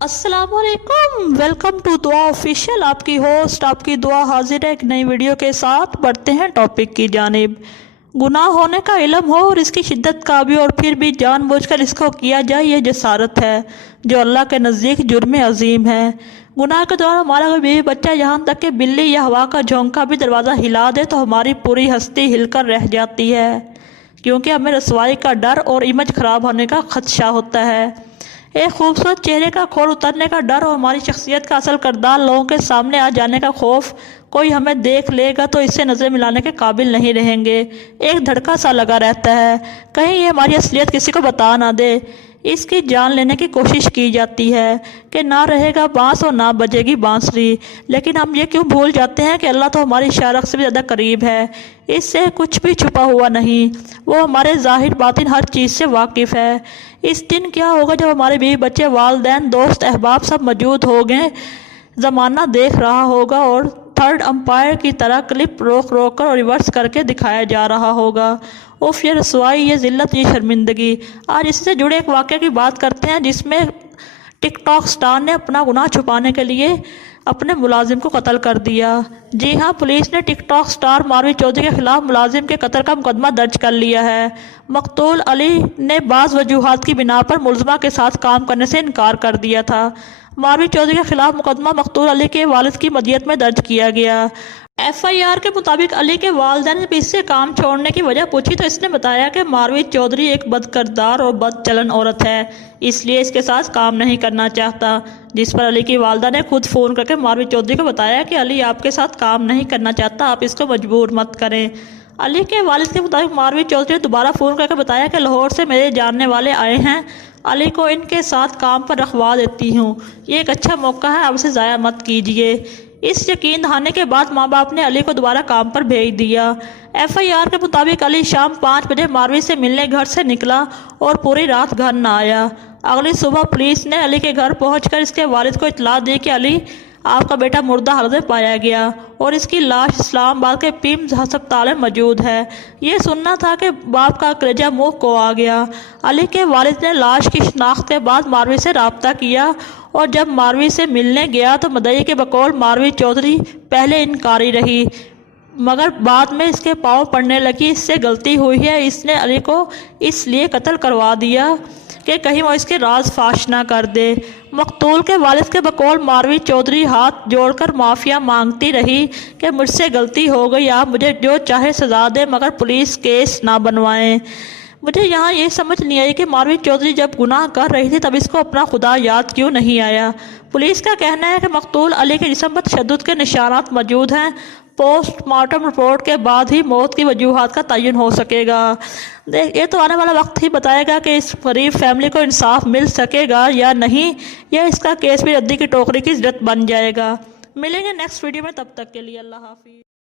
अस्सलाम वालेकुम, welcome to दुआ ऑफिशियल। आपकी होस्ट आपकी दुआ हाजिर है एक नई वीडियो के साथ। बढ़ते हैं टॉपिक की जानिब। गुनाह होने का इल्म हो और इसकी शिद्दत का भी, और फिर भी जानबूझकर इसको किया जाए, ये जसारत है जो अल्लाह के नज़दीक जुर्म अजीम है। गुनाह के दौरान हमारा कोई बीवी बच्चा, यहाँ तक कि बिल्ली या हवा का झोंका भी दरवाज़ा हिला दे तो हमारी पूरी हस्ती हिलकर रह जाती है, क्योंकि हमें रसवाई का डर और इमेज ख़राब होने का खदशा होता है। एक खूबसूरत चेहरे का खोल उतरने का डर और हमारी शख्सियत का असल किरदार लोगों के सामने आ जाने का खौफ। कोई हमें देख लेगा तो इससे नज़र मिलाने के काबिल नहीं रहेंगे। एक धड़का सा लगा रहता है, कहीं ये हमारी असलियत किसी को बता ना दे। इसकी जान लेने की कोशिश की जाती है कि ना रहेगा बांस और ना बजेगी बांसुरी, लेकिन हम ये क्यों भूल जाते हैं कि अल्लाह तो हमारी शारक से भी ज़्यादा करीब है। इससे कुछ भी छुपा हुआ नहीं, वो हमारे ज़ाहिर बातिन हर चीज़ से वाकिफ़ है। इस दिन क्या होगा जब हमारे बीवी बच्चे, वालदैन, दोस्त, अहबाब सब मौजूद हो गए, ज़माना देख रहा होगा और थर्ड अंपायर की तरह क्लिप रोक रोक कर और रिवर्स करके दिखाया जा रहा होगा। उफ, ये रसवाई, ये ज़िल्लत, ये शर्मिंदगी। आज इससे जुड़े एक वाक़े की बात करते हैं जिसमें टिकटॉक स्टार ने अपना गुनाह छुपाने के लिए अपने मुलाजिम को कत्ल कर दिया। जी हाँ, पुलिस ने टिकटॉक स्टार मारवी चौधरी के खिलाफ मुलाजिम के कत्ल का मुकदमा दर्ज कर लिया है। मकतूल अली ने बाज़ वजूहात की बिना पर मुलज़मा के साथ काम करने से इनकार कर दिया था। मारवी चौधरी के खिलाफ मुकदमा मकतूल अली के वालिद की मदियत में दर्ज किया गया। FIR के मुताबिक अली के वालिदैन ने इससे काम छोड़ने की वजह पूछी तो इसने बताया कि मारवी चौधरी एक बदकिरदार और बदचलन औरत है, इसलिए इसके साथ काम नहीं करना चाहता। जिस पर अली की वालदा ने खुद फ़ोन करके मारवी चौधरी को बताया कि अली आपके साथ काम नहीं करना चाहता, आप इसको मजबूर मत करें। अली के वालिद के मुताबिक मारवी चौधरी ने दोबारा फ़ोन करके बताया कि लाहौर से मेरे जानने वाले आए हैं, अली को इनके साथ काम पर रखवा देती हूँ, ये एक अच्छा मौका है, अब इसे ज़ाया मत कीजिए। इस यकीन दहाने के बाद माँ बाप ने अली को दोबारा काम पर भेज दिया। FIR के मुताबिक अली शाम 5 बजे मारवी से मिलने घर से निकला और पूरी रात घर न आया। अगली सुबह पुलिस ने अली के घर पहुंचकर इसके वालिद को इत्तला दी कि अली, आपका बेटा मुर्दा हालत में पाया गया और इसकी लाश इस्लामाबाद के पिम्स अस्पताल में मौजूद है। ये सुनना था कि बाप का कलेजा मुँह को आ गया। अली के वालिद ने लाश की शिनाख्त के बाद मारवी से रब्ता किया और जब मारवी से मिलने गया तो मदई के बकौल मारवी चौधरी पहले इनकारी रही, मगर बाद में इसके पाँव पड़ने लगी। इससे गलती हुई है, इसने अली को इसलिए कत्ल करवा दिया कि कहीं वो इसके राज फाश ना कर दे। मकतूल के वालिद के बकौल मारवी चौधरी हाथ जोड़कर माफ़िया मांगती रही कि मुझसे गलती हो गई, आप मुझे जो चाहे सज़ा दें मगर पुलिस केस ना बनवाएं। मुझे यहाँ ये समझ नहीं आई कि मारवी चौधरी जब गुनाह कर रही थी तब इसको अपना खुदा याद क्यों नहीं आया। पुलिस का कहना है कि मकतूल अली के जिस्म पर तशद्दुद के निशानात मौजूद हैं। पोस्टमार्टम रिपोर्ट के बाद ही मौत की वजूहात का तयन हो सकेगा। ये तो आने वाला वक्त ही बताएगा कि इस गरीब फैमिली को इंसाफ मिल सकेगा या नहीं, या इसका केस भी रद्दी की टोकरी की इज्जत बन जाएगा। मिलेंगे नेक्स्ट वीडियो में, तब तक के लिए अल्लाह हाफिज़।